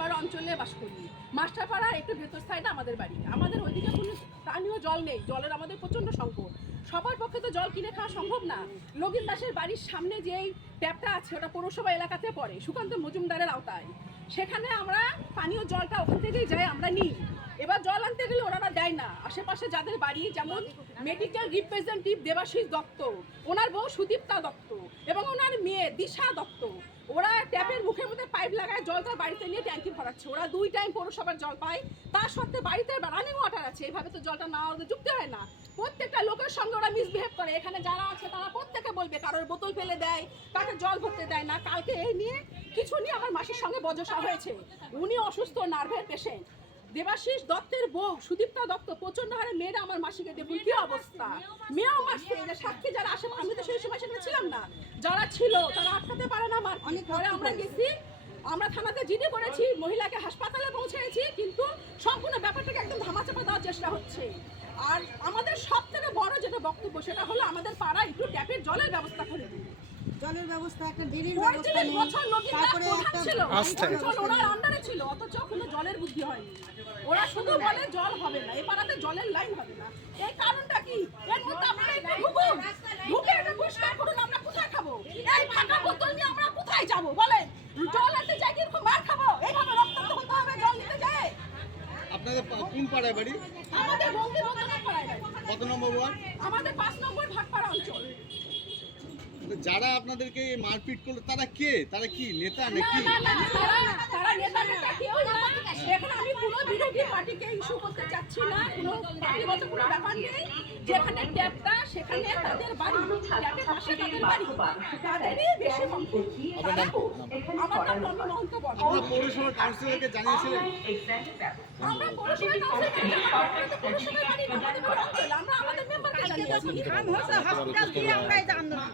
ভাটপাড়া অঞ্চলে বাস করি। মাস্টারপাড়ার একটু ভেতর সাইডে আমাদের বাড়ি। আমাদের ওইদিকে কোনো পানীয় জল নেই, জলের আমাদের প্রচণ্ড সংকট। সবার পক্ষে তো জল কিনে খাওয়া সম্ভব না। লগিন দাসের বাড়ির সামনে যেই ট্যাপটা আছে ওটা পৌরসভা এলাকাতে পড়ে, সুকান্ত মজুমদারের আওতায়। সেখানে আমরা পানীয় জলটা ওখান থেকেই যাই, আমরা নিই। এবার জল আনতে গেলে ওনারা দেয় না। আশেপাশে যাদের বাড়ি, যেমন মেডিকেল রিপ্রেজেন্টেটিভ দেবাশিস দত্ত, ওনার বউ সুদীপ্তা দত্ত এবং ওনার মেয়ে দিশা দত্ত, ওরা ট্যাপের মুখের মধ্যে পাইপ লাগায় জলটা বাড়িতে নিয়ে ট্যাঙ্কি ভরাচ্ছে। ওরা 2 টাইম পৌরসভার জল পায়, তার সত্ত্বে বাড়িতে রানিং ওয়াটার আছে। এইভাবে তো জলটা না যুক্তি হয় না। প্রত্যেকটা লোকের সঙ্গে ওরা মিসবিহেভ করে। এখানে যারা আছে তারা প্রত্যেকে বলবে, কারোর বোতল ফেলে দেয়, কাকে জল ভরতে দেয় না। কালকে এই নিয়ে কিছু নিয়ে আমার মাসির সঙ্গে বচসা হয়েছে। উনি অসুস্থ, নার্ভের পেশেন্ট। দেবাশিস দত্তের বউ সুদীপ্তা দত্ত প্রচন্ড হারে মেয়েরা আমার মাসিকে দেখুন কি অবস্থা। মেয়েও মাসছে, যে সাক্ষী যারা আসে, আমি তো সেই সময় সেখানে ছিলাম না, যারা ছিল তারা আটকাতে পারে না। আমার অনেক পরে আমরা গেছি, আমরা থানাতে জিডি করেছি, মহিলাকে হাসপাতালে পৌঁছেছি, কিন্তু সম্পূর্ণ ব্যাপারটাকে একদম ধামাচাপা দেওয়ার চেষ্টা হচ্ছে। আর আমাদের সব থেকে বড় যেটা বক্তব্য সেটা হলো আমাদের পাড়ায় একটু ট্যাপের জলের ব্যবস্থা করে দিন। জলের ব্যবস্থা, একটা ড্রেনের ব্যবস্থা নেই, তারপরে একটা ওনার আন্ডারে ছিল, অথচ কোনো জলের বুদ্ধি হয়নি। ওরা শুধু বলে জল হবে না, এই পাড়াতে জলের লাইন হবে না। এই কারণটা কি? এর মধ্যে আপনারা একটু ঢুকুন, ঢুকে এটা পরিষ্কার করুন। আমরা কোথায় খাবো? এই ফাঁকা বোতল নিয়ে আমরা কোথায় যাবো বলেন? জল আনতে যাই কি এরকম মার খাবো? এইভাবে রক্তাক্ত হতে হবে জল নিতে যায়। আপনাদের কোন পাড়ায় বাড়ি? আমাদের বঙ্গবন্ধুর পাড়ায় বাড়ি। কত নম্বর ওয়ার্ড? আমাদের 5 নম্বর ভাটপাড়া অঞ্চল। যারা আপনাদেরকে মারপিট করলো তারা কে? তারা কি নেতা নাকি? তারা নেতা কেউ না। এখানে আমি পুরো বিরোধী পার্টিকে ইস্যু করতে চাচ্ছি না, কোনো পার্টিগত কোনো ব্যাপার নেই। যেখানে ট্যাপটা সেখানে তাদের বাড়ি, ট্যাপের পাশে তাদের বাড়ি, তাদেরই বেশি সম্পদ। আমার নাম রবি মহন্ত বর্মন। আপনারা পৌরসভার কাউন্সিলরকে জানিয়েছিলেন? আমরা পৌরসভার কাউন্সিলরকে পৌরসভার বাড়ি আমাদের অঞ্চল, আমরা আমাদের মেম্বারকে জানিয়েছি। হসপিটাল দিয়ে আমরা এই আন্দোলন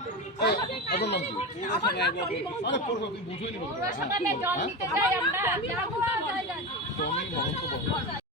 আমার নাম রবি মহন্ত বর্মন। পৌরসভাতে জল নিতে যাই আমরা,